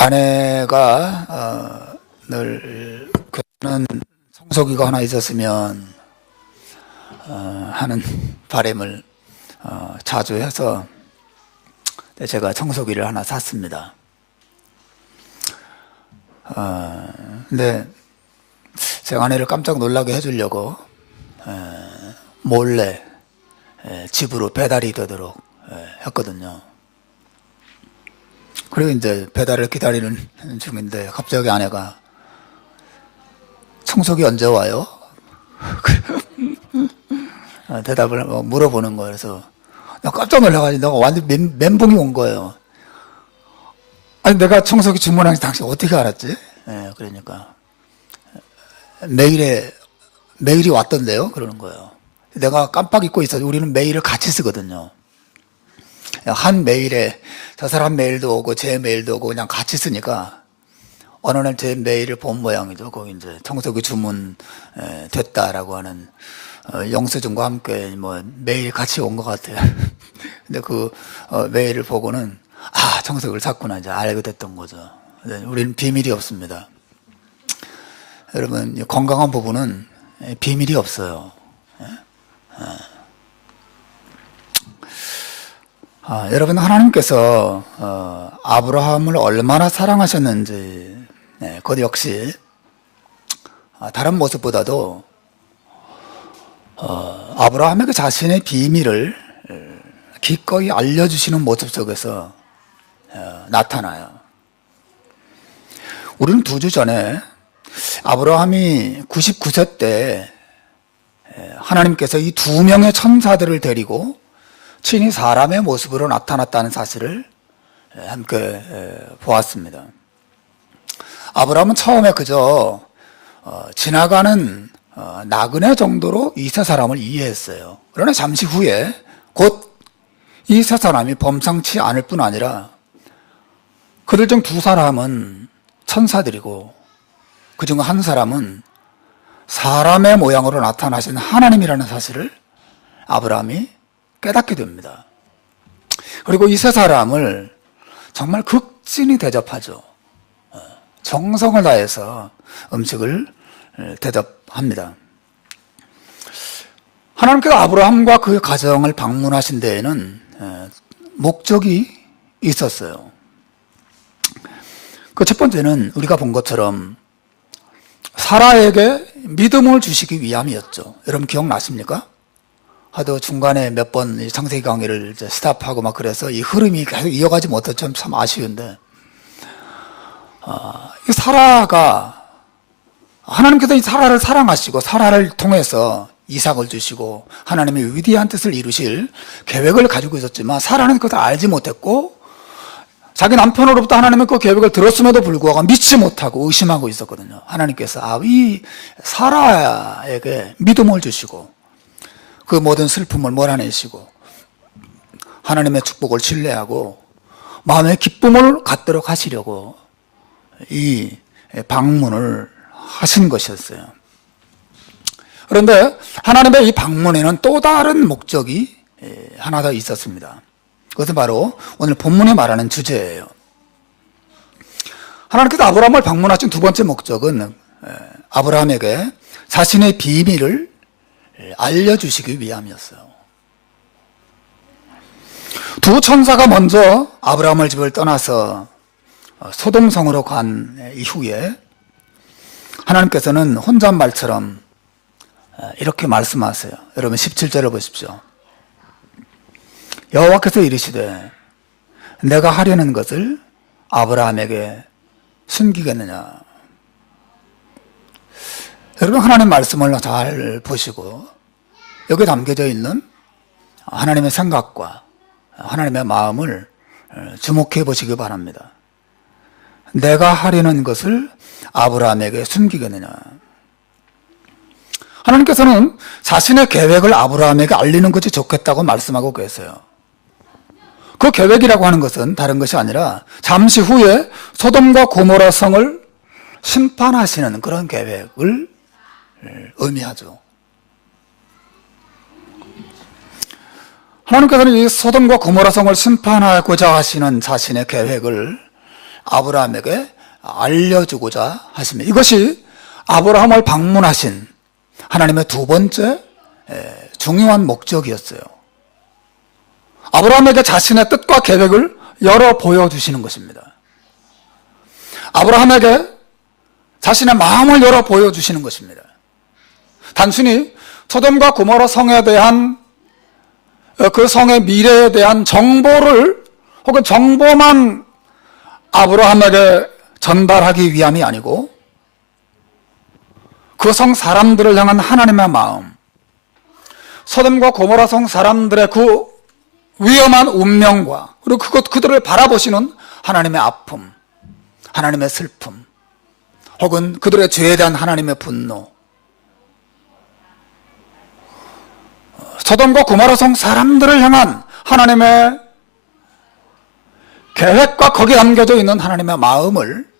아내가 늘 교회는 청소기가 하나 있었으면 하는 바람을 자주 해서 제가 청소기를 하나 샀습니다. 근데 제 아내를 깜짝 놀라게 해주려고 몰래 집으로 배달이 되도록 했거든요. 그리고 이제 배달을 기다리는 중인데 갑자기 아내가 청소기 언제 와요? 대답을 물어보는 거예요. 그래서 나 깜짝 놀라가지고 내가 완전 멘붕이 온 거예요. 아니 내가 청소기 주문한 게 당신 어떻게 알았지? 그러니까 메일이 왔던데요? 그러는 거예요. 내가 깜빡 잊고 있어서 우리는 메일을 같이 쓰거든요. 한 메일에 저 사람 메일도 오고 제 메일도 오고 그냥 같이 쓰니까 어느 날 제 메일을 본 모양이죠. 거기 이제 청소기 주문 됐다라고 하는 영수증과 함께 뭐 메일이 같이 온 것 같아요. 근데 그 메일을 보고는 청소기를 샀구나 이제 알게 됐던 거죠. 우리는 비밀이 없습니다. 여러분 건강한 부부는 비밀이 없어요. 여러분 하나님께서 아브라함을 얼마나 사랑하셨는지 그것 역시 다른 모습보다도 아브라함에게 자신의 비밀을 기꺼이 알려주시는 모습 속에서 나타나요. 우리는 2주 전에 아브라함이 99세 때 하나님께서 이 2명의 천사들을 데리고 친히 사람의 모습으로 나타났다는 사실을 함께 보았습니다. 아브라함은 처음에 그저 지나가는 나그네 정도로 이 세 사람을 이해했어요. 그러나 잠시 후에 곧 이 세 사람이 범상치 않을 뿐 아니라 그들 중 2사람은 천사들이고 그 중 한 사람은 사람의 모양으로 나타나신 하나님이라는 사실을 아브라함이 깨닫게 됩니다. 그리고 이 세 사람을 정말 극진히 대접하죠. 정성을 다해서 음식을 대접합니다. 하나님께서 아브라함과 그 가정을 방문하신 데에는 목적이 있었어요. 그 첫 번째는 우리가 본 것처럼 사라에게 믿음을 주시기 위함이었죠. 여러분 기억나십니까? 하도 중간에 몇 번 창세기 강의를 이제 스탑하고 막 그래서 이 흐름이 계속 이어가지 못했죠. 참 아쉬운데. 이 사라가 하나님께서 이 사라를 사랑하시고 사라를 통해서 이삭을 주시고 하나님의 위대한 뜻을 이루실 계획을 가지고 있었지만 사라는 그것을 알지 못했고 자기 남편으로부터 하나님의 그 계획을 들었음에도 불구하고 믿지 못하고 의심하고 있었거든요. 하나님께서 이 사라에게 믿음을 주시고 그 모든 슬픔을 몰아내시고 하나님의 축복을 신뢰하고 마음의 기쁨을 갖도록 하시려고 이 방문을 하신 것이었어요. 그런데 하나님의 이 방문에는 또 다른 목적이 하나 더 있었습니다. 그것은 바로 오늘 본문에 말하는 주제예요. 하나님께서 아브라함을 방문하신 2번째 목적은 아브라함에게 자신의 비밀을 알려주시기 위함이었어요. 2 천사가 먼저 아브라함을 집을 떠나서 소돔성으로 간 이후에 하나님께서는 혼잣말처럼 이렇게 말씀하세요. 여러분 17절을 보십시오. 여호와께서 이르시되 내가 하려는 것을 아브라함에게 숨기겠느냐. 여러분 하나님 말씀을 잘 보시고 여기에 담겨져 있는 하나님의 생각과 하나님의 마음을 주목해 보시기 바랍니다. 내가 하려는 것을 아브라함에게 숨기겠느냐. 하나님께서는 자신의 계획을 아브라함에게 알리는 것이 좋겠다고 말씀하고 계세요. 그 계획이라고 하는 것은 다른 것이 아니라 잠시 후에 소돔과 고모라 성을 심판하시는 그런 계획을 의미하죠. 하나님께서는 이 소돔과 고모라 성을 심판하고자 하시는 자신의 계획을 아브라함에게 알려주고자 하십니다. 이것이 아브라함을 방문하신 하나님의 두 번째 중요한 목적이었어요. 아브라함에게 자신의 뜻과 계획을 열어 보여주시는 것입니다. 아브라함에게 자신의 마음을 열어 보여주시는 것입니다. 단순히 소돔과 고모라 성에 대한 그 성의 미래에 대한 정보를 혹은 정보만 아브라함에게 전달하기 위함이 아니고 그 성 사람들을 향한 하나님의 마음, 소돔과 고모라 성 사람들의 그 위험한 운명과 그리고 그들을 바라보시는 하나님의 아픔, 하나님의 슬픔, 혹은 그들의 죄에 대한 하나님의 분노, 소돔과 고모라 성 사람들을 향한 하나님의 계획과 거기에 담겨져 있는 하나님의 마음을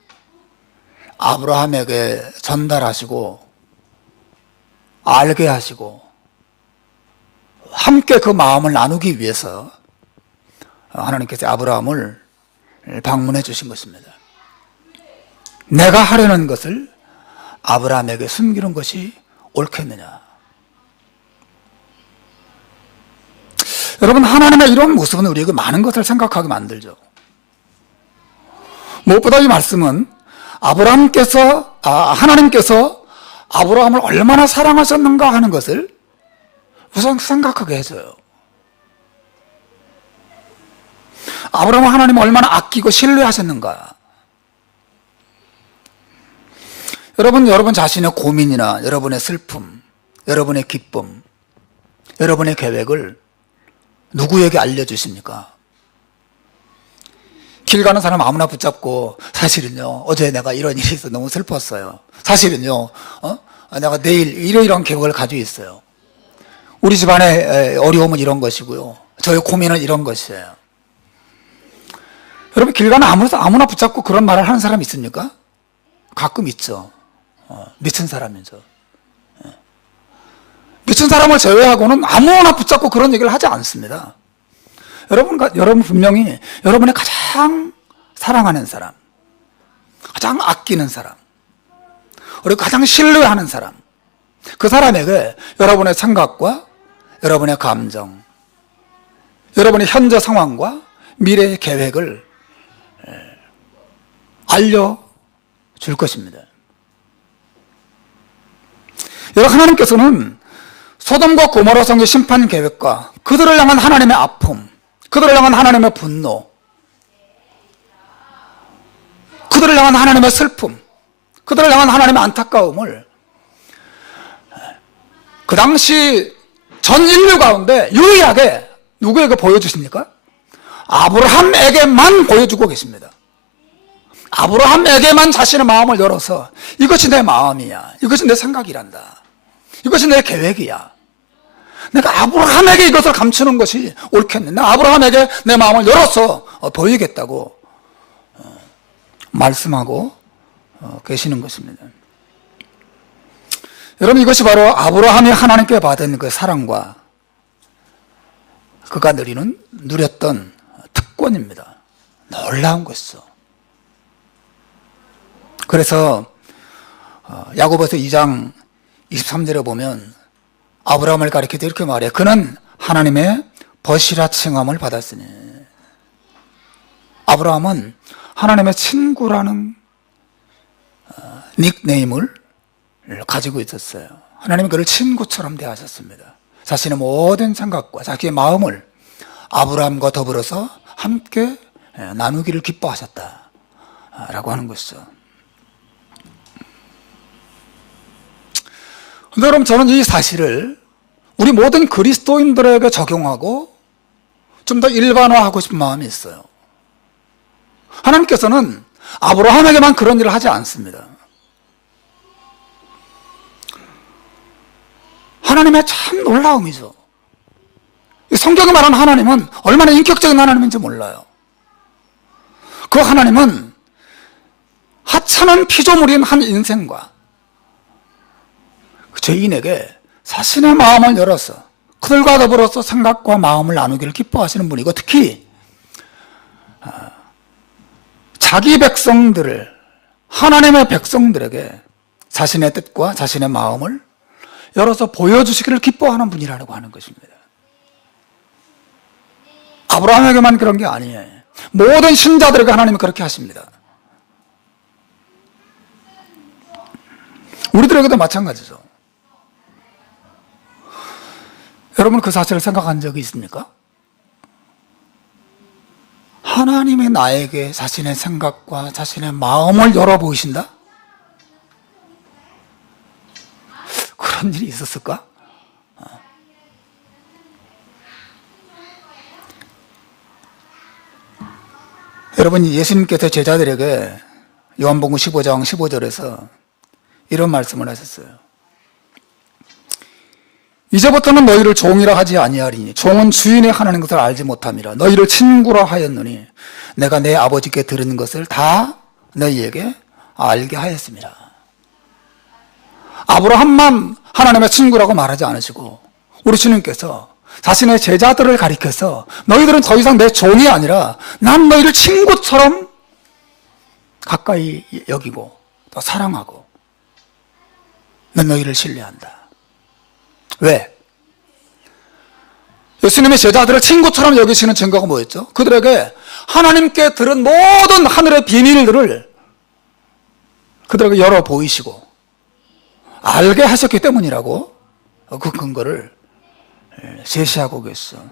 아브라함에게 전달하시고 알게 하시고 함께 그 마음을 나누기 위해서 하나님께서 아브라함을 방문해 주신 것입니다. 내가 하려는 것을 아브라함에게 숨기는 것이 옳겠느냐? 여러분, 하나님의 이런 모습은 우리에게 많은 것을 생각하게 만들죠. 무엇보다 이 말씀은 하나님께서 아브라함을 얼마나 사랑하셨는가 하는 것을 우선 생각하게 해줘요. 아브라함을 하나님을 얼마나 아끼고 신뢰하셨는가. 여러분 자신의 고민이나 여러분의 슬픔, 여러분의 기쁨, 여러분의 계획을 누구에게 알려주십니까? 길 가는 사람 아무나 붙잡고 사실은요 어제 내가 이런 일이 있어서 너무 슬펐어요. 사실은요 내가 내일 이런 계획을 가지고 있어요. 우리 집안의 어려움은 이런 것이고요, 저의 고민은 이런 것이에요. 여러분, 길 가는 아무나 붙잡고 그런 말을 하는 사람이 있습니까? 가끔 있죠. 미친 사람이죠. 미친 사람을 제외하고는 아무나 붙잡고 그런 얘기를 하지 않습니다. 여러분 분명히 여러분의 가장 사랑하는 사람, 가장 아끼는 사람, 그리고 가장 신뢰하는 사람, 그 사람에게 여러분의 생각과 여러분의 감정, 여러분의 현재 상황과 미래의 계획을 알려줄 것입니다. 여러분, 하나님께서는 소돔과 고모라 성의 심판 계획과 그들을 향한 하나님의 아픔, 그들을 향한 하나님의 분노, 그들을 향한 하나님의 슬픔, 그들을 향한 하나님의 안타까움을 그 당시 전 인류 가운데 유일하게 누구에게 보여주십니까? 아브라함에게만 보여주고 계십니다. 아브라함에게만 자신의 마음을 열어서 이것이 내 마음이야, 이것이 내 생각이란다, 이것이 내 계획이야, 내가 아브라함에게 이것을 감추는 것이 옳겠네, 내가 아브라함에게 내 마음을 열어서 보이겠다고 말씀하고 계시는 것입니다. 여러분, 이것이 바로 아브라함이 하나님께 받은 그 사랑과 그가 누렸던 특권입니다. 놀라운 것이죠. 그래서 야고보서 2장 23절에 보면 아브라함을 가리켜서 이렇게 말해요. 그는 하나님의 벗이라 칭함을 받았으니. 아브라함은 하나님의 친구라는 닉네임을 가지고 있었어요. 하나님은 그를 친구처럼 대하셨습니다. 자신의 모든 생각과 자기의 마음을 아브라함과 더불어서 함께 나누기를 기뻐하셨다라고 하는 것이죠. 근데 여러분, 저는 이 사실을 우리 모든 그리스도인들에게 적용하고 좀 더 일반화하고 싶은 마음이 있어요. 하나님께서는 아브라함에게만 그런 일을 하지 않습니다. 하나님의 참 놀라움이죠. 성경이 말하는 하나님은 얼마나 인격적인 하나님인지 몰라요. 그 하나님은 하찮은 피조물인 한 인생과 죄인에게 자신의 마음을 열어서 그들과 더불어서 생각과 마음을 나누기를 기뻐하시는 분이고, 특히 자기 백성들을, 하나님의 백성들에게 자신의 뜻과 자신의 마음을 열어서 보여주시기를 기뻐하는 분이라고 하는 것입니다. 아브라함에게만 그런 게 아니에요. 모든 신자들에게 하나님은 그렇게 하십니다. 우리들에게도 마찬가지죠. 여러분 그 사실을 생각한 적이 있습니까? 하나님이 나에게 자신의 생각과 자신의 마음을 열어 보이신다? 그런 일이 있었을까? 여러분, 예수님께서 제자들에게 요한복음 15장 15절에서 이런 말씀을 하셨어요. 이제부터는 너희를 종이라 하지 아니하리니 종은 주인의 하나님 것을 알지 못함이라. 너희를 친구라 하였느니 내가 내 아버지께 들은 것을 다 너희에게 알게 하였습니다. 아브라함만 하나님의 친구라고 말하지 않으시고 우리 주님께서 자신의 제자들을 가리켜서 너희들은 더 이상 내 종이 아니라 난 너희를 친구처럼 가까이 여기고 또 사랑하고 난 너희를 신뢰한다. 왜? 예수님의 제자들을 친구처럼 여기시는 증거가 뭐였죠? 그들에게 하나님께 들은 모든 하늘의 비밀들을 그들에게 열어 보이시고 알게 하셨기 때문이라고 그 근거를 제시하고 계시죠.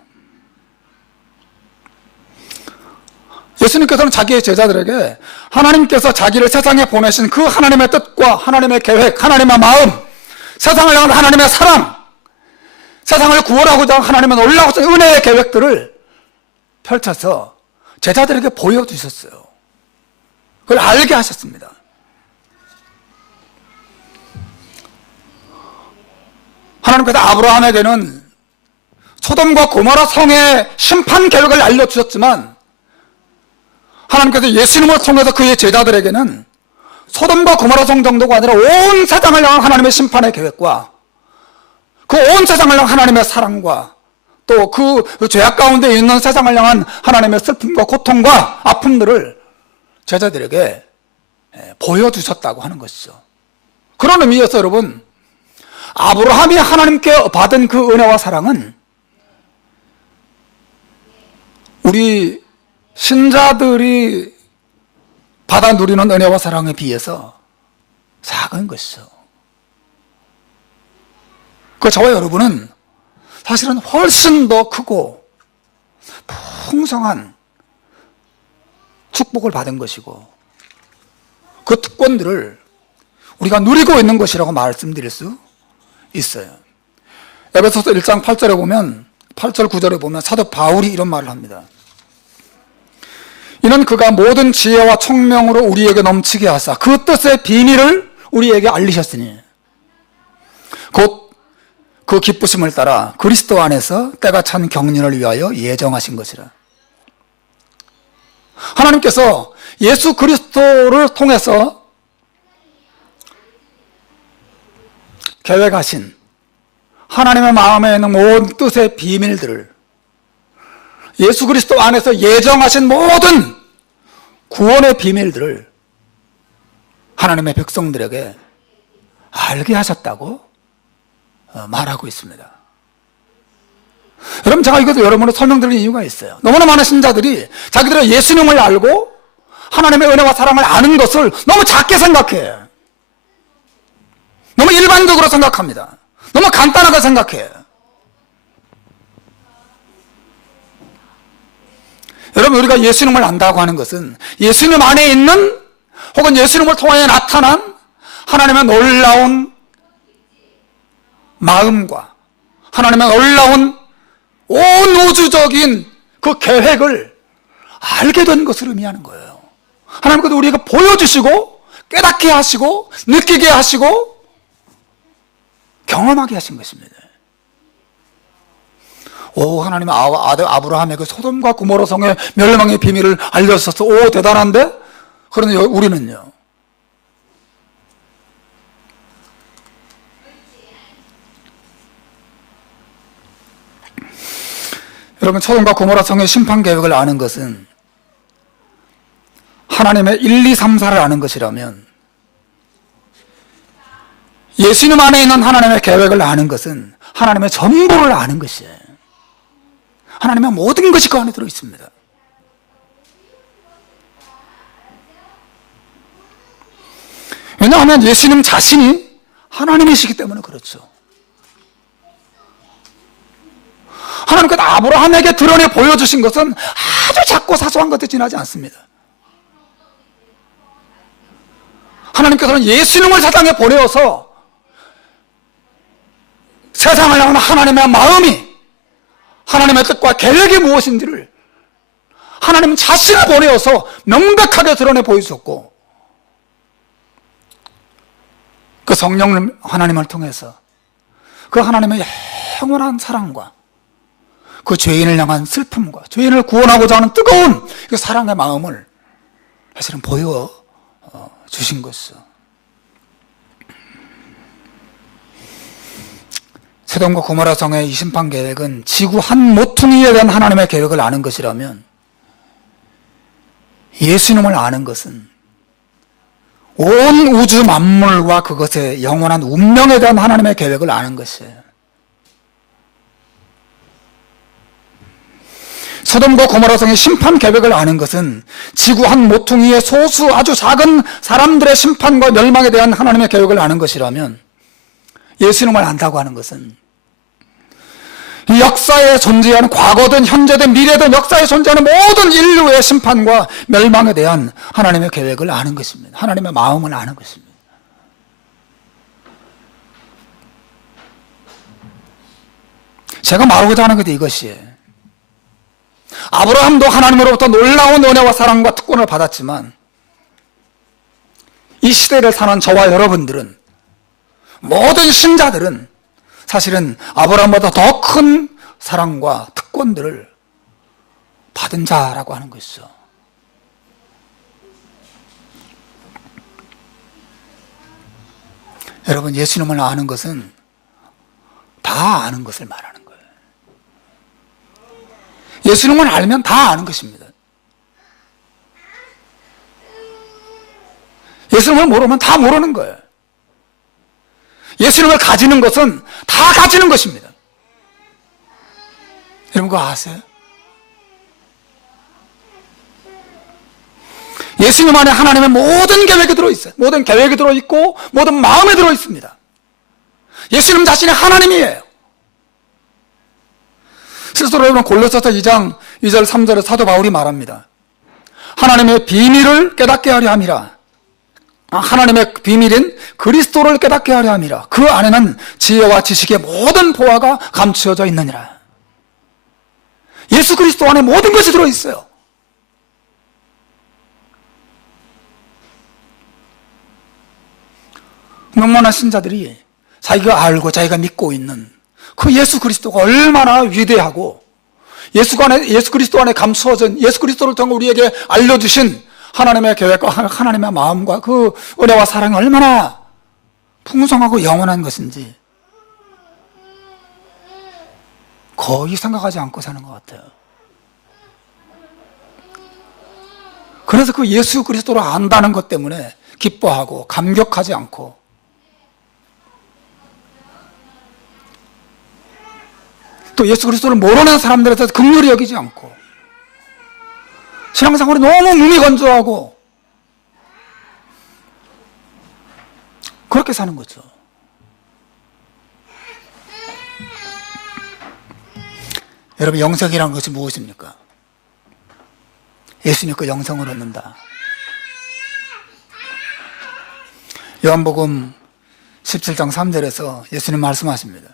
예수님께서는 자기의 제자들에게 하나님께서 자기를 세상에 보내신 그 하나님의 뜻과 하나님의 계획, 하나님의 마음, 세상을 향한 하나님의 사랑, 세상을 구원하고자 하는 하나님의 놀라우신 은혜의 계획들을 펼쳐서 제자들에게 보여주셨어요. 그걸 알게 하셨습니다. 하나님께서 아브라함에게는 소돔과 고모라 성의 심판 계획을 알려주셨지만 하나님께서 예수님을 통해서 그의 제자들에게는 소돔과 고모라 성 정도가 아니라 온 세상을 향한 하나님의 심판의 계획과 그 온 세상을 향한 하나님의 사랑과 또 그 죄악 가운데 있는 세상을 향한 하나님의 슬픔과 고통과 아픔들을 제자들에게 보여주셨다고 하는 것이죠. 그런 의미에서 여러분, 아브라함이 하나님께 받은 그 은혜와 사랑은 우리 신자들이 받아 누리는 은혜와 사랑에 비해서 작은 것이죠. 그 저와 여러분은 사실은 훨씬 더 크고 풍성한 축복을 받은 것이고 그 특권들을 우리가 누리고 있는 것이라고 말씀드릴 수 있어요. 에베소서 1장 8절에 보면 8절 9절에 보면 사도 바울이 이런 말을 합니다. 이는 그가 모든 지혜와 총명으로 우리에게 넘치게 하사 그 뜻의 비밀을 우리에게 알리셨으니 곧 그 기쁘심을 따라 그리스도 안에서 때가 찬 경륜을 위하여 예정하신 것이라. 하나님께서 예수 그리스도를 통해서 계획하신 하나님의 마음에 있는 모든 뜻의 비밀들을 예수 그리스도 안에서 예정하신 모든 구원의 비밀들을 하나님의 백성들에게 알게 하셨다고 말하고 있습니다. 여러분, 제가 이것도 여러분을 설명드리는 이유가 있어요. 너무나 많은 신자들이 자기들의 예수님을 알고 하나님의 은혜와 사랑을 아는 것을 너무 작게 생각해요. 너무 일반적으로 생각합니다. 너무 간단하게 생각해요. 여러분, 우리가 예수님을 안다고 하는 것은 예수님 안에 있는 혹은 예수님을 통하여 나타난 하나님의 놀라운 마음과 하나님의 놀라운 온 우주적인 그 계획을 알게 된 것을 의미하는 거예요. 하나님께서 우리에게 보여주시고 깨닫게 하시고 느끼게 하시고 경험하게 하신 것입니다. 오, 하나님 아들 아브라함에게 소돔과 고모라 성의 멸망의 비밀을 알려주셔서 오, 대단한데? 그런데 우리는요, 여러분, 소돔과 고모라 성의 심판 계획을 아는 것은 하나님의 1, 2, 3, 4를 아는 것이라면 예수님 안에 있는 하나님의 계획을 아는 것은 하나님의 전부를 아는 것이에요. 하나님의 모든 것이 그 안에 들어있습니다. 왜냐하면 예수님 자신이 하나님이시기 때문에 그렇죠. 하나님께서 아브라함에게 드러내 보여주신 것은 아주 작고 사소한 것에 지나지 않습니다. 하나님께서는 예수님을 세상에 보내어서 세상을 향한 하나님의 마음이, 하나님의 뜻과 계획이 무엇인지를 하나님 자신을 보내어서 명백하게 드러내 보여주셨고, 그 성령 하나님을 통해서 그 하나님의 영원한 사랑과 그 죄인을 향한 슬픔과 죄인을 구원하고자 하는 뜨거운 그 사랑의 마음을 사실은 보여주신 것이죠. 소돔과 고모라 성의 이 심판 계획은 지구 한 모퉁이에 대한 하나님의 계획을 아는 것이라면, 예수님을 아는 것은 온 우주 만물과 그것의 영원한 운명에 대한 하나님의 계획을 아는 것이에요. 소돔과 고모라 성의 심판 계획을 아는 것은 지구 한 모퉁이의 소수 아주 작은 사람들의 심판과 멸망에 대한 하나님의 계획을 아는 것이라면, 예수님을 안다고 하는 것은 이 역사에 존재하는, 과거든 현재든 미래든 역사에 존재하는 모든 인류의 심판과 멸망에 대한 하나님의 계획을 아는 것입니다. 하나님의 마음을 아는 것입니다. 제가 말하고자 하는 것도 이것이에요. 아브라함도 하나님으로부터 놀라운 은혜와 사랑과 특권을 받았지만, 이 시대를 사는 저와 여러분들은, 모든 신자들은 사실은 아브라함보다 더 큰 사랑과 특권들을 받은 자라고 하는 것이죠. 여러분, 예수님을 아는 것은 다 아는 것을 말하는 거예요. 예수님을 알면 다 아는 것입니다. 예수님을 모르면 다 모르는 거예요. 예수님을 가지는 것은 다 가지는 것입니다. 여러분 그거 아세요? 예수님 안에 하나님의 모든 계획이 들어있어요. 모든 계획이 들어있고 모든 마음에 들어있습니다. 예수님 자신이 하나님이에요. 실제로 여러분 골로새서 2장 2절 3절에 사도 바울이 말합니다. 하나님의 비밀을 깨닫게 하려 함이라. 하나님의 비밀인 그리스도를 깨닫게 하려 함이라. 그 안에는 지혜와 지식의 모든 보화가 감추어져 있느니라. 예수 그리스도 안에 모든 것이 들어있어요. 명만한 신자들이 자기가 알고 자기가 믿고 있는 그 예수 그리스도가 얼마나 위대하고, 예수 그리스도 안에 감추어진, 예수 그리스도를 통해 우리에게 알려주신 하나님의 계획과 하나님의 마음과 그 은혜와 사랑이 얼마나 풍성하고 영원한 것인지 거의 생각하지 않고 사는 것 같아요. 그래서 그 예수 그리스도를 안다는 것 때문에 기뻐하고 감격하지 않고, 또 예수 그리스도를 모르는 사람들에 대해서 긍휼히 여기지 않고, 신앙생활이 너무 무미건조하고 그렇게 사는 거죠. 여러분, 영생이라는 것이 무엇입니까? 예수 믿고 영생을 얻는다. 요한복음 17장 3절에서 예수님 말씀하십니다.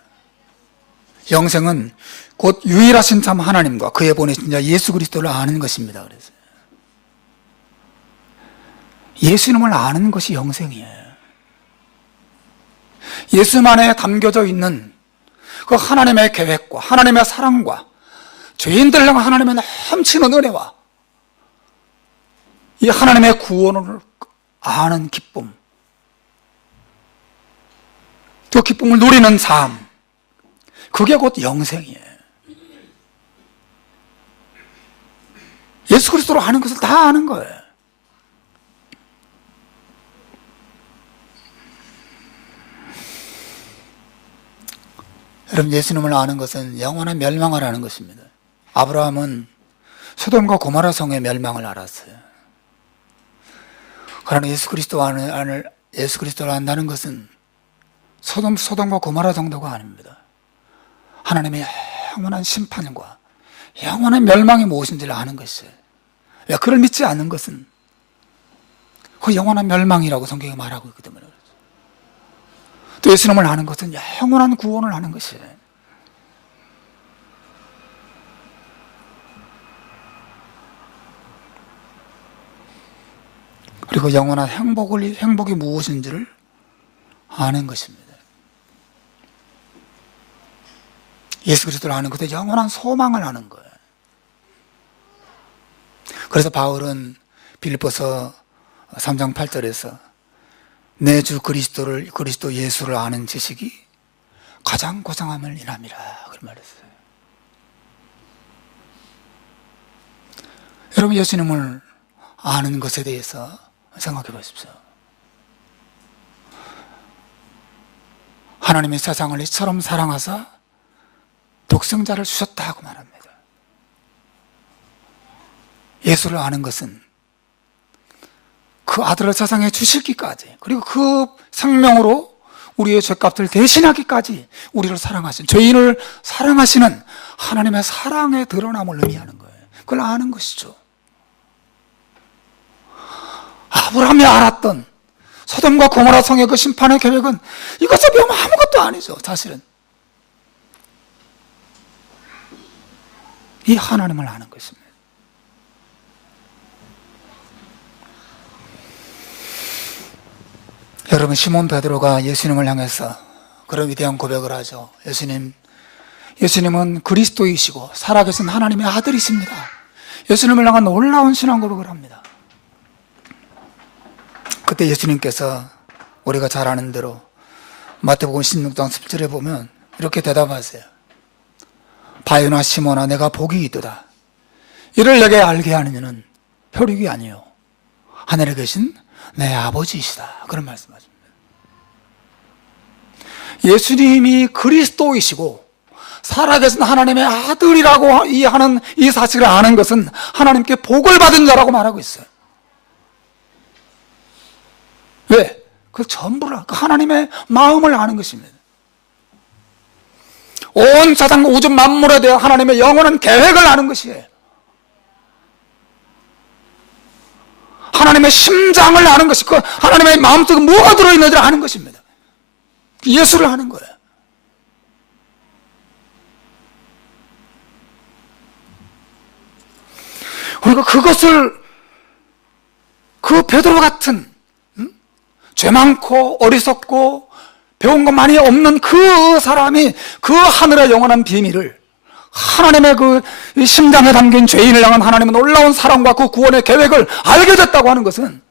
영생은 곧 유일하신 참 하나님과 그의 보내신 자 예수 그리스도를 아는 것입니다. 그래서 예수님을 아는 것이 영생이에요. 예수님 안에 담겨져 있는 그 하나님의 계획과 하나님의 사랑과 죄인들을 향한 하나님의 넘치는 은혜와 이 하나님의 구원을 아는 기쁨, 그 기쁨을 누리는 삶, 그게 곧 영생이에요. 예수 그리스도를 아는 것을 다 아는 거예요. 여러분, 예수님을 아는 것은 영원한 멸망을 아는 것입니다. 아브라함은 소돔과 고모라 성의 멸망을 알았어요. 그러나 예수 그리스도를 안다는 것은 소돔과 고모라 정도가 아닙니다. 하나님의 영원한 심판과 영원한 멸망이 무엇인지를 아는 것이에요. 왜? 그를 믿지 않는 것은 그 영원한 멸망이라고 성경이 말하고 있기 때문에 그렇죠. 또 예수님을 아는 것은 영원한 구원을 아는 것이에요. 그리고 영원한 행복이 무엇인지를 아는 것입니다. 예수 그리스도를 아는 것은 영원한 소망을 아는 거예요. 그래서 바울은 빌립보서 3장 8절에서 내 주 그리스도 예수를 아는 지식이 가장 고상함을 인함이라 그런 말했어요. 여러분, 예수님을 아는 것에 대해서 생각해 보십시오. 하나님이 세상을 이처럼 사랑하사 독생자를 주셨다고 말합니다. 예수를 아는 것은 그 아들을 세상에 주시기까지, 그리고 그 생명으로 우리의 죄값을 대신하기까지 우리를 사랑하신, 죄인을 사랑하시는 하나님의 사랑의 드러남을 의미하는 거예요. 그걸 아는 것이죠. 아브라함이 알았던 소돔과 고모라 성의 그 심판의 계획은 이것에 비하면 아무것도 아니죠. 사실은 이 하나님을 아는 것입니다. 여러분, 시몬 베드로가 예수님을 향해서 그런 위대한 고백을 하죠. 예수님은 그리스도이시고 살아계신 하나님의 아들이십니다. 예수님을 향한 놀라운 신앙 고백을 합니다. 그때 예수님께서 우리가 잘 아는 대로 마태복음 16장 10절에 보면 이렇게 대답하세요. 바요나 시몬아, 내가 복이 있도다. 이를 내게 알게 하는 이는 혈육이 아니요 하늘에 계신 내 아버지이시다. 그런 말씀하십니다. 예수님이 그리스도이시고 살아계신 하나님의 아들이라고 하는 이 사실을 아는 것은 하나님께 복을 받은 자라고 말하고 있어요. 왜? 그 전부라, 그 하나님의 마음을 아는 것입니다. 온 세상과 우주 만물에 대해 하나님의 영원한 계획을 아는 것이에요. 하나님의 심장을 아는 것이, 그 하나님의 마음속에 뭐가 들어있는지를 아는 것입니다. 예수를 아는 거예요. 그리고 그것을 그 베드로 같은 죄 많고 어리석고 배운 것 많이 없는 그 사람이 그 하늘의 영원한 비밀을, 하나님의 그 심장에 담긴 죄인을 향한 하나님의 놀라운 사랑과 그 구원의 계획을 알게 됐다고 하는 것은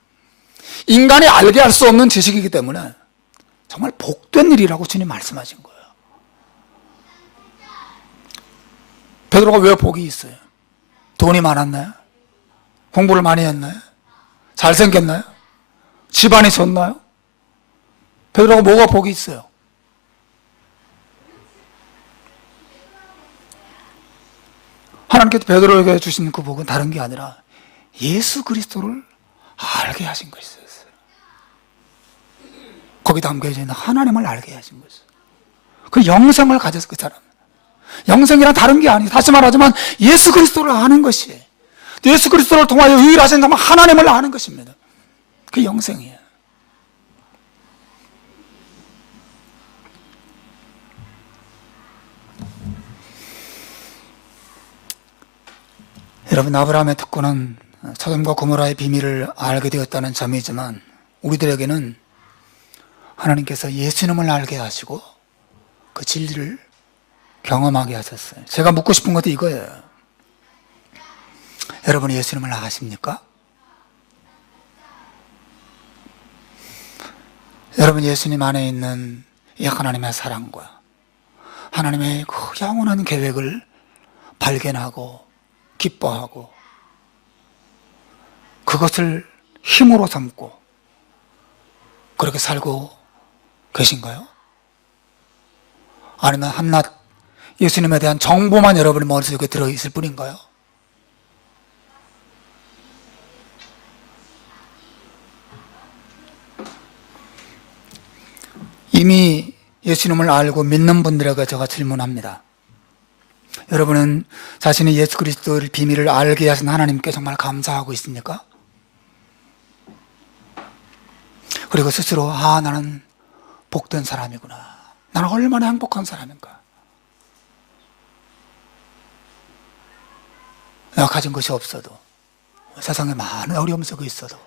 인간이 알게 할 수 없는 지식이기 때문에 정말 복된 일이라고 주님 말씀하신 거예요. 베드로가 왜 복이 있어요? 돈이 많았나요? 공부를 많이 했나요? 잘생겼나요? 집안이 좋나요? 베드로가 뭐가 복이 있어요? 하나님께서 베드로에게 주신 그 복은 다른 게 아니라 예수 그리스도를 알게 하신 것이었어요. 거기 담겨져 있는 하나님을 알게 하신 것이었어요. 그 영생을 가졌어, 그 사람. 영생이란 다른 게 아니에요. 다시 말하지만 예수 그리스도를 아는 것이에요. 예수 그리스도를 통하여 유일하신 정말 하나님을 아는 것입니다. 그게 영생이에요. 여러분, 아브라함의 특권은 소돔과 고모라의 비밀을 알게 되었다는 점이지만 우리들에게는 하나님께서 예수님을 알게 하시고 그 진리를 경험하게 하셨어요. 제가 묻고 싶은 것도 이거예요. 여러분, 예수님을 아십니까? 여러분, 예수님 안에 있는 이 하나님의 사랑과 하나님의 그 영원한 계획을 발견하고 기뻐하고 그것을 힘으로 삼고 그렇게 살고 계신가요? 아니면 한낱 예수님에 대한 정보만 여러분의 머릿속에 들어있을 뿐인가요? 이미 예수님을 알고 믿는 분들에게 제가 질문합니다. 여러분은 자신이 예수 그리스도의 비밀을 알게 하신 하나님께 정말 감사하고 있습니까? 그리고 스스로 나는 복된 사람이구나. 나는 얼마나 행복한 사람인가. 내가 가진 것이 없어도, 세상에 많은 어려움 속에 있어도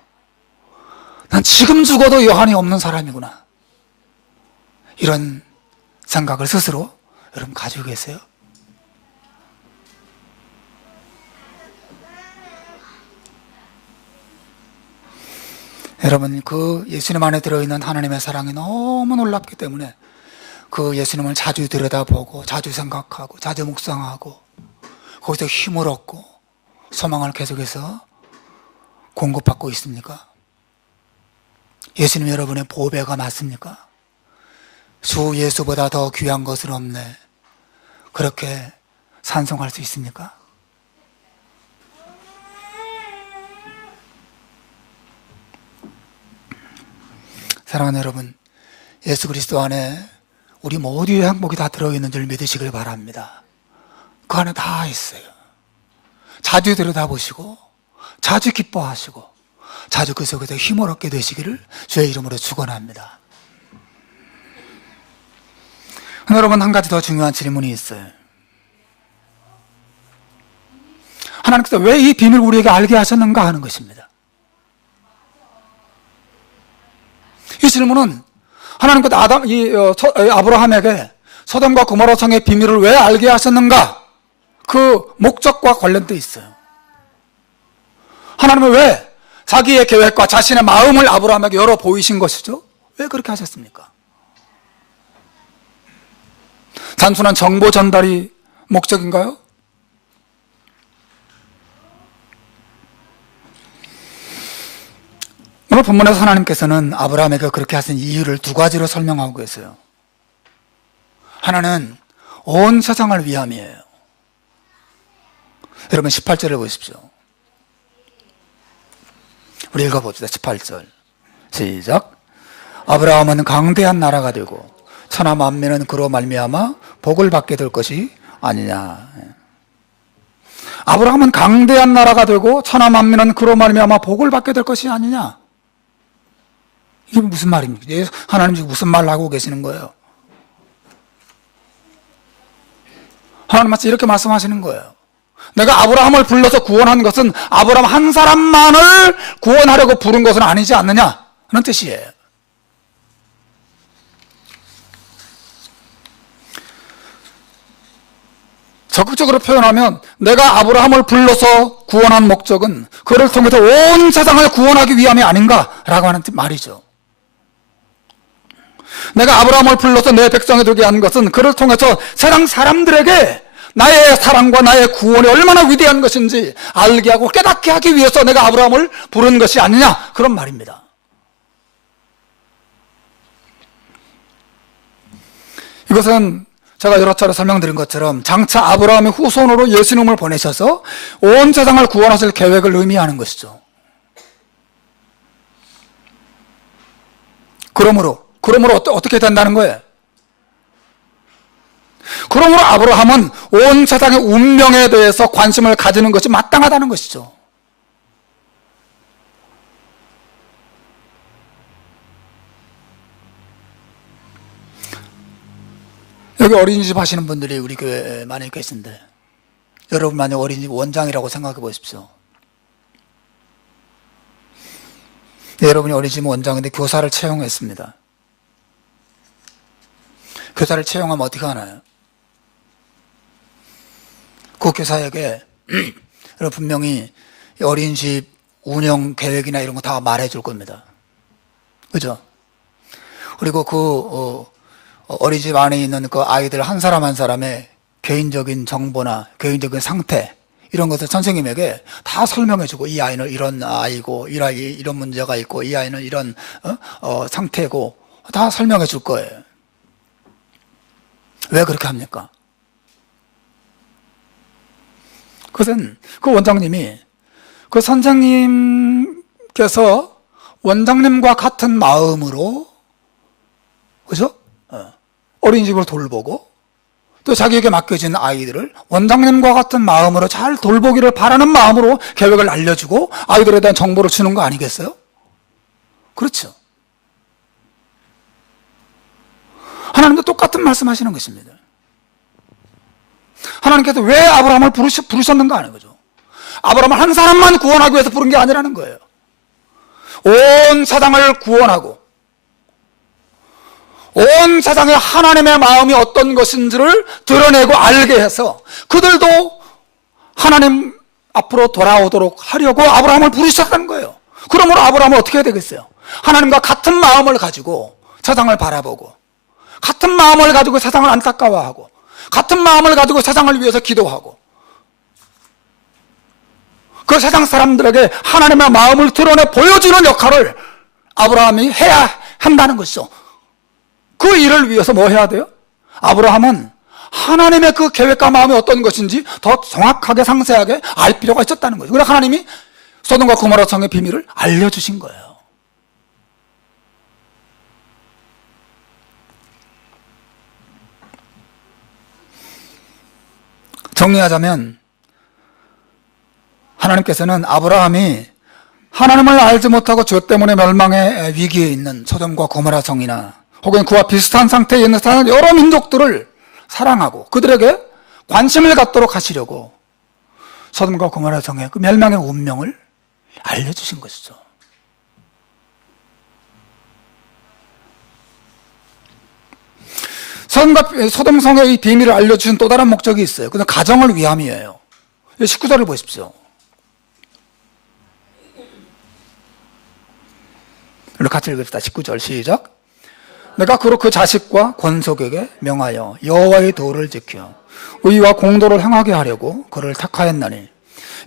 난 지금 죽어도 여한이 없는 사람이구나. 이런 생각을 스스로 여러분 가지고 계세요? 여러분, 그 예수님 안에 들어있는 하나님의 사랑이 너무 놀랍기 때문에 그 예수님을 자주 들여다보고 자주 생각하고 자주 묵상하고 거기서 힘을 얻고 소망을 계속해서 공급받고 있습니까? 예수님 여러분의 보배가 맞습니까? 주 예수보다 더 귀한 것은 없네. 그렇게 찬송할 수 있습니까? 사랑하는 여러분, 예수 그리스도 안에 우리 모두의 행복이 다 들어있는 줄 믿으시길 바랍니다. 그 안에 다 있어요. 자주 들여다보시고 자주 기뻐하시고 자주 그 속에서 힘을 얻게 되시기를 주의 이름으로 축원합니다. 여러분, 한 가지 더 중요한 질문이 있어요. 하나님께서 왜 이 비밀을 우리에게 알게 하셨는가 하는 것입니다. 이 질문은 하나님께서 아브라함에게 소돔과 고모라 성의 비밀을 왜 알게 하셨는가, 그 목적과 관련돼 있어요. 하나님은 왜 자기의 계획과 자신의 마음을 아브라함에게 열어 보이신 것이죠? 왜 그렇게 하셨습니까? 단순한 정보 전달이 목적인가요? 오늘 본문에서 하나님께서는 아브라함에게 그렇게 하신 이유를 두 가지로 설명하고 계세요. 하나는 온 세상을 위함이에요. 여러분 18절을 보십시오. 우리 읽어봅시다. 18절 시작. 아브라함은 강대한 나라가 되고 천하 만민은 그로 말미암아 복을 받게 될 것이 아니냐. 아브라함은 강대한 나라가 되고 천하 만민은 그로 말미암아 복을 받게 될 것이 아니냐. 이게 무슨 말입니까? 하나님 지금 무슨 말을 하고 계시는 거예요? 하나님 마치 이렇게 말씀하시는 거예요. 내가 아브라함을 불러서 구원한 것은 아브라함 한 사람만을 구원하려고 부른 것은 아니지 않느냐 하는 뜻이에요. 적극적으로 표현하면 내가 아브라함을 불러서 구원한 목적은 그를 통해서 온 세상을 구원하기 위함이 아닌가라고 하는 말이죠. 내가 아브라함을 불러서 내 백성이 되게 한 것은 그를 통해서 세상 사람들에게 나의 사랑과 나의 구원이 얼마나 위대한 것인지 알게 하고 깨닫게 하기 위해서 내가 아브라함을 부른 것이 아니냐, 그런 말입니다. 이것은 제가 여러 차례 설명드린 것처럼 장차 아브라함의 후손으로 예수님을 보내셔서 온 세상을 구원하실 계획을 의미하는 것이죠. 그러므로 어떻게 된다는 거예요? 그러므로 아브라함은 온 세상의 운명에 대해서 관심을 가지는 것이 마땅하다는 것이죠. 여기 어린이집 하시는 분들이 우리 교회에 많이 계신데, 여러분 만약 어린이집 원장이라고 생각해 보십시오. 네, 여러분이 어린이집 원장인데 교사를 채용했습니다. 교사를 채용하면 어떻게 하나요? 그 교사에게 여러분 분명히 어린이집 운영 계획이나 이런 거 다 말해 줄 겁니다. 그죠? 그리고 어린이집 안에 있는 그 아이들 한 사람 한 사람의 개인적인 정보나 개인적인 상태, 이런 것을 선생님에게 다 설명해주고, 이 아이는 이런 아이고, 이 아이 이런 문제가 있고, 이 아이는 이런 상태고 다 설명해 줄 거예요. 왜 그렇게 합니까? 그것은 그 원장님이 그 선생님께서 원장님과 같은 마음으로, 그죠? 어린이집을 돌보고 또 자기에게 맡겨진 아이들을 원장님과 같은 마음으로 잘 돌보기를 바라는 마음으로 계획을 알려주고 아이들에 대한 정보를 주는 거 아니겠어요? 그렇죠. 하나님도 똑같은 말씀하시는 것입니다. 하나님께서 왜 아브라함을 부르셨는가 하는 거죠. 아브라함을 한 사람만 구원하기 위해서 부른 게 아니라는 거예요. 온 세상을 구원하고 온 세상에 하나님의 마음이 어떤 것인지를 드러내고 알게 해서 그들도 하나님 앞으로 돌아오도록 하려고 아브라함을 부르셨다는 거예요. 그러므로 아브라함은 어떻게 해야 되겠어요? 하나님과 같은 마음을 가지고 세상을 바라보고 같은 마음을 가지고 세상을 안타까워하고 같은 마음을 가지고 세상을 위해서 기도하고 그 세상 사람들에게 하나님의 마음을 드러내 보여주는 역할을 아브라함이 해야 한다는 것이죠. 그 일을 위해서 뭐 해야 돼요? 아브라함은 하나님의 그 계획과 마음이 어떤 것인지 더 정확하게 상세하게 알 필요가 있었다는 거죠. 그래서 하나님이 소돔과 고모라 성의 비밀을 알려주신 거예요. 정리하자면 하나님께서는 아브라함이 하나님을 알지 못하고 죄 때문에 멸망의 위기에 있는 소돔과 고모라 성이나 혹은 그와 비슷한 상태에 있는 여러 민족들을 사랑하고 그들에게 관심을 갖도록 하시려고 소돔과 고모라 성의 그 멸망의 운명을 알려주신 것이죠. 소돔 성의 이 비밀을 알려주신 또 다른 목적이 있어요. 그건 가정을 위함이에요. 19절을 보십시오. 같이 읽읍시다. 19절 시작. 내가 그로 그 자식과 권속에게 명하여 여호와의 도를 지켜 의와 공도를 행하게 하려고 그를 택하였나니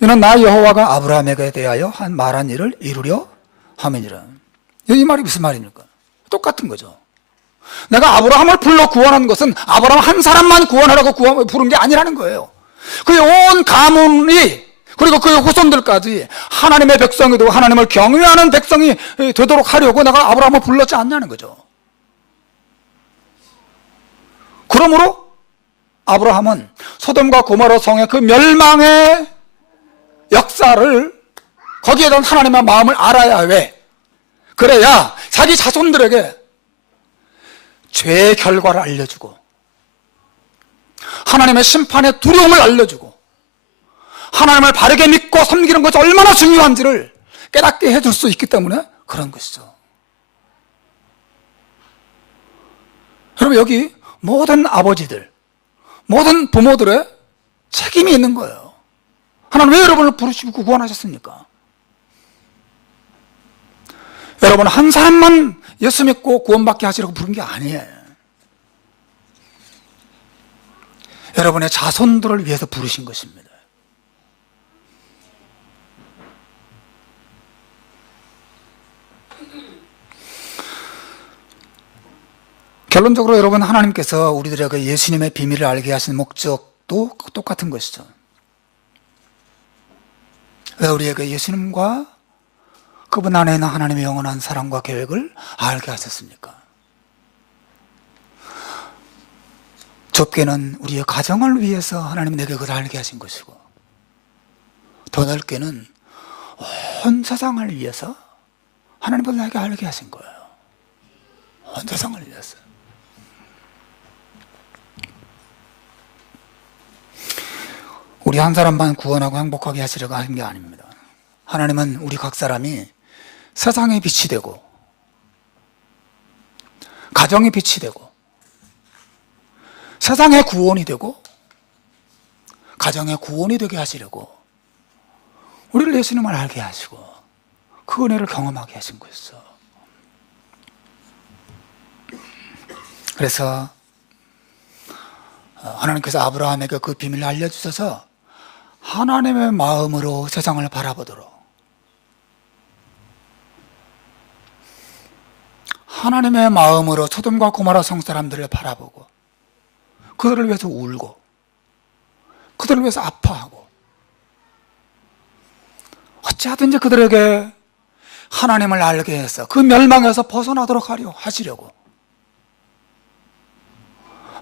이는 나 여호와가 아브라함에게 대하여 말한 일을 이루려 함이니라. 이 말이 무슨 말입니까? 똑같은 거죠. 내가 아브라함을 불러 구원한 것은 아브라함 한 사람만 구원하라고 부른 게 아니라는 거예요. 그의 온 가문이 그리고 그의 후손들까지 하나님의 백성이 되고 하나님을 경외하는 백성이 되도록 하려고 내가 아브라함을 불렀지 않냐는 거죠. 그러므로 아브라함은 소돔과 고모라 성의 그 멸망의 역사를 거기에 대한 하나님의 마음을 알아야 해. 그래야 자기 자손들에게 죄의 결과를 알려주고 하나님의 심판의 두려움을 알려주고 하나님을 바르게 믿고 섬기는 것이 얼마나 중요한지를 깨닫게 해줄 수 있기 때문에 그런 것이죠. 여러분 여기 모든 아버지들 모든 부모들의 책임이 있는 거예요. 하나님 왜 여러분을 부르시고 구원하셨습니까? 여러분 한 사람만 예수 믿고 구원받게 하시려고 부른 게 아니에요. 여러분의 자손들을 위해서 부르신 것입니다. 결론적으로 여러분 하나님께서 우리들에게 예수님의 비밀을 알게 하신 목적도 똑같은 것이죠. 왜 우리에게 예수님과 그분 안에 있는 하나님의 영원한 사랑과 계획을 알게 하셨습니까? 좁게는 우리의 가정을 위해서 하나님이 내게 그걸 알게 하신 것이고 더 넓게는 온 세상을 위해서 하나님은 내게 알게 하신 거예요. 온 세상을 위해서. 우리 한 사람만 구원하고 행복하게 하시려고 하는 게 아닙니다. 하나님은 우리 각 사람이 세상의 빛이 되고 가정의 빛이 되고 세상의 구원이 되고 가정의 구원이 되게 하시려고 우리를 예수님을 알게 하시고 그 은혜를 경험하게 하신 거였어. 그래서 하나님께서 아브라함에게 그 비밀을 알려주셔서 하나님의 마음으로 세상을 바라보도록 하나님의 마음으로 소돔과 고모라 성 사람들을 바라보고 그들을 위해서 울고 그들을 위해서 아파하고 어찌하든지 그들에게 하나님을 알게 해서 그 멸망에서 벗어나도록 하시려고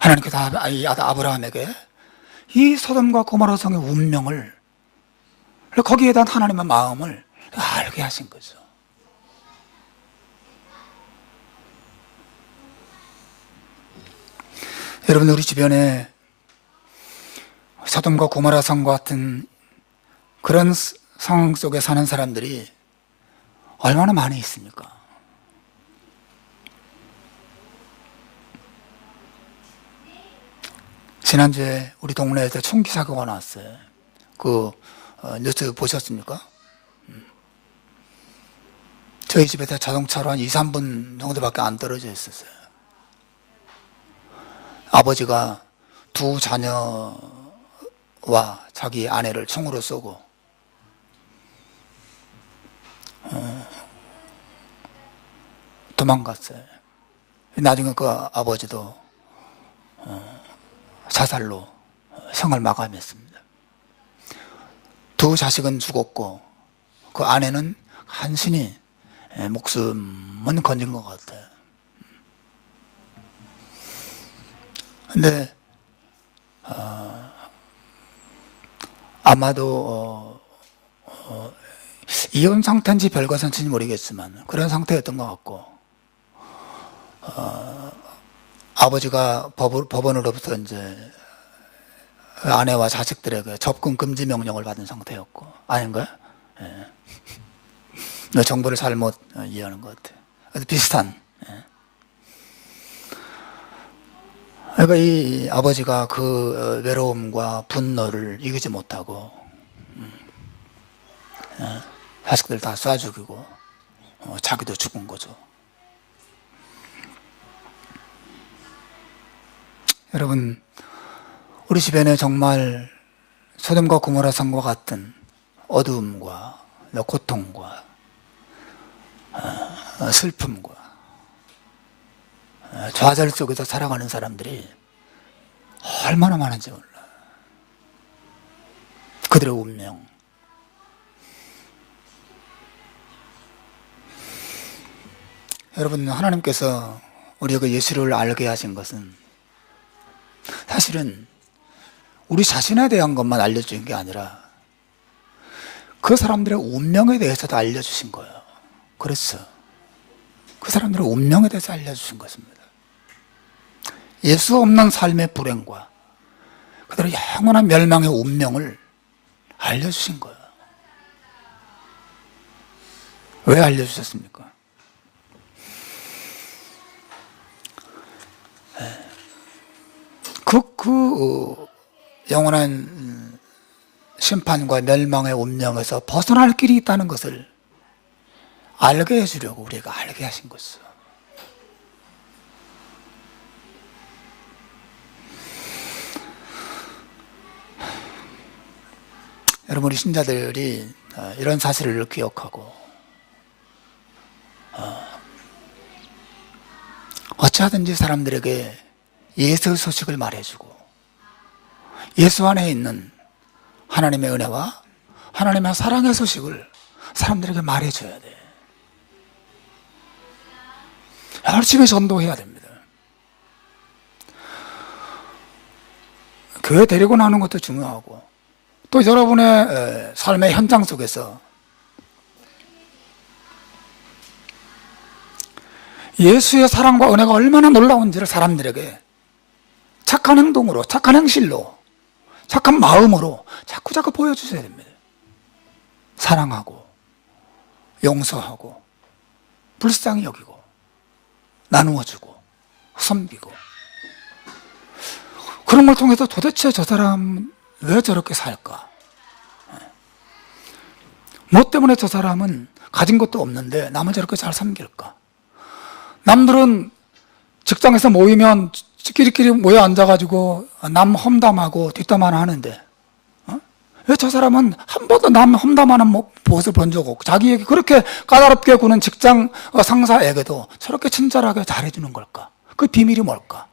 하나님께서 아브라함에게 이 소돔과 고모라 성의 운명을, 거기에 대한 하나님의 마음을 알게 하신 거죠. 여러분, 우리 주변에 소돔과 고모라 성과 같은 그런 상황 속에 사는 사람들이 얼마나 많이 있습니까? 지난주에 우리 동네에서 총기 사고가 났어요. 뉴스 보셨습니까? 저희 집에서 자동차로 한 2, 3분 정도밖에 안 떨어져 있었어요. 아버지가 두 자녀와 자기 아내를 총으로 쏘고 도망갔어요. 나중에 그 아버지도 자살로 생을 마감했습니다. 두 자식은 죽었고 그 아내는 간신히 목숨은 건진 것 같아요. 근데 아마도 이혼 상태인지 별거 상태인지 모르겠지만 그런 상태였던 것 같고, 아버지가 법원으로부터 이제 아내와 자식들에게 접근 금지 명령을 받은 상태였고, 아닌가요? 예. 정보를 잘못 이해하는 것 같아요. 비슷한. 예. 그러니까 이 아버지가 그 외로움과 분노를 이기지 못하고 자식들 다 쏴 죽이고 자기도 죽은 거죠. 여러분, 우리 주변에 정말 소돔과 고모라 성과 같은 어두움과 고통과 슬픔과 좌절 속에서 살아가는 사람들이 얼마나 많은지 몰라요. 그들의 운명. 여러분, 하나님께서 우리에게 예수를 알게 하신 것은 사실은 우리 자신에 대한 것만 알려주신 게 아니라 그 사람들의 운명에 대해서도 알려주신 거예요. 그렇죠. 그 사람들의 운명에 대해서 알려주신 것입니다. 예수 없는 삶의 불행과 그들의 영원한 멸망의 운명을 알려주신 거예요. 왜 알려주셨습니까? 영원한 심판과 멸망의 운명에서 벗어날 길이 있다는 것을 알게 해주려고 우리가 알게 하신 것이죠. 여러분, 우리 신자들이 이런 사실을 기억하고 어찌하든지 사람들에게 예수의 소식을 말해주고 예수 안에 있는 하나님의 은혜와 하나님의 사랑의 소식을 사람들에게 말해줘야 돼. 열심히 전도해야 됩니다. 교회 데리고 나오는 것도 중요하고, 또 여러분의 삶의 현장 속에서 예수의 사랑과 은혜가 얼마나 놀라운지를 사람들에게 착한 행동으로, 착한 행실로, 착한 마음으로 자꾸자꾸 보여주셔야 됩니다. 사랑하고 용서하고 불쌍히 여기고 나누어주고 섬기고, 그런 걸 통해서 도대체 저 사람은 왜 저렇게 살까? 뭐 때문에 저 사람은 가진 것도 없는데 남을 저렇게 잘 섬길까? 남들은 직장에서 모이면 끼리끼리 모여 앉아가지고 남 험담하고 뒷담화를 하는데 왜 저 사람은 한 번도 남 험담하는 모습을 본 적 없고 자기에게 그렇게 까다롭게 구는 직장 상사에게도 저렇게 친절하게 잘해주는 걸까? 그 비밀이 뭘까?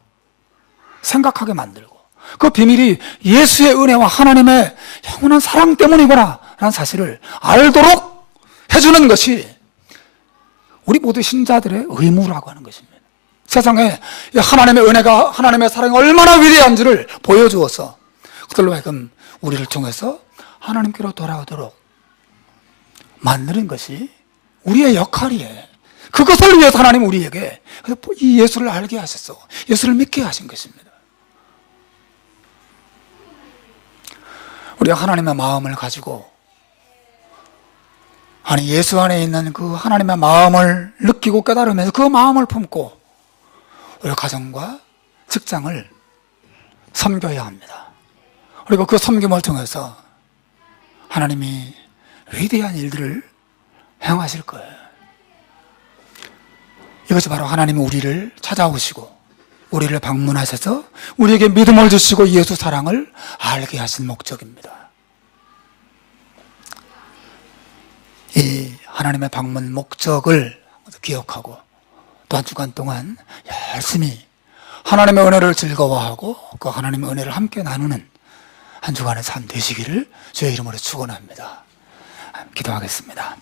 생각하게 만들고, 그 비밀이 예수의 은혜와 하나님의 영원한 사랑 때문이구나 라는 사실을 알도록 해주는 것이 우리 모두 신자들의 의무라고 하는 것입니다. 세상에 하나님의 은혜가, 하나님의 사랑이 얼마나 위대한지를 보여주어서 그들로 하여금 우리를 통해서 하나님께로 돌아오도록 만드는 것이 우리의 역할이에요. 그것을 위해서 하나님 우리에게 이 예수를 알게 하셨어. 예수를 믿게 하신 것입니다. 우리가 하나님의 마음을 가지고 아니 예수 안에 있는 그 하나님의 마음을 느끼고 깨달으면서 그 마음을 품고 우리 가정과 직장을 섬겨야 합니다. 그리고 그 섬김을 통해서 하나님이 위대한 일들을 행하실 거예요. 이것이 바로 하나님이 우리를 찾아오시고 우리를 방문하셔서 우리에게 믿음을 주시고 예수 사랑을 알게 하신 목적입니다. 이 하나님의 방문 목적을 기억하고 또 한 주간 동안 열심히 하나님의 은혜를 즐거워하고 그 하나님의 은혜를 함께 나누는 한 주간의 삶 되시기를 주의 이름으로 축원합니다. 기도하겠습니다.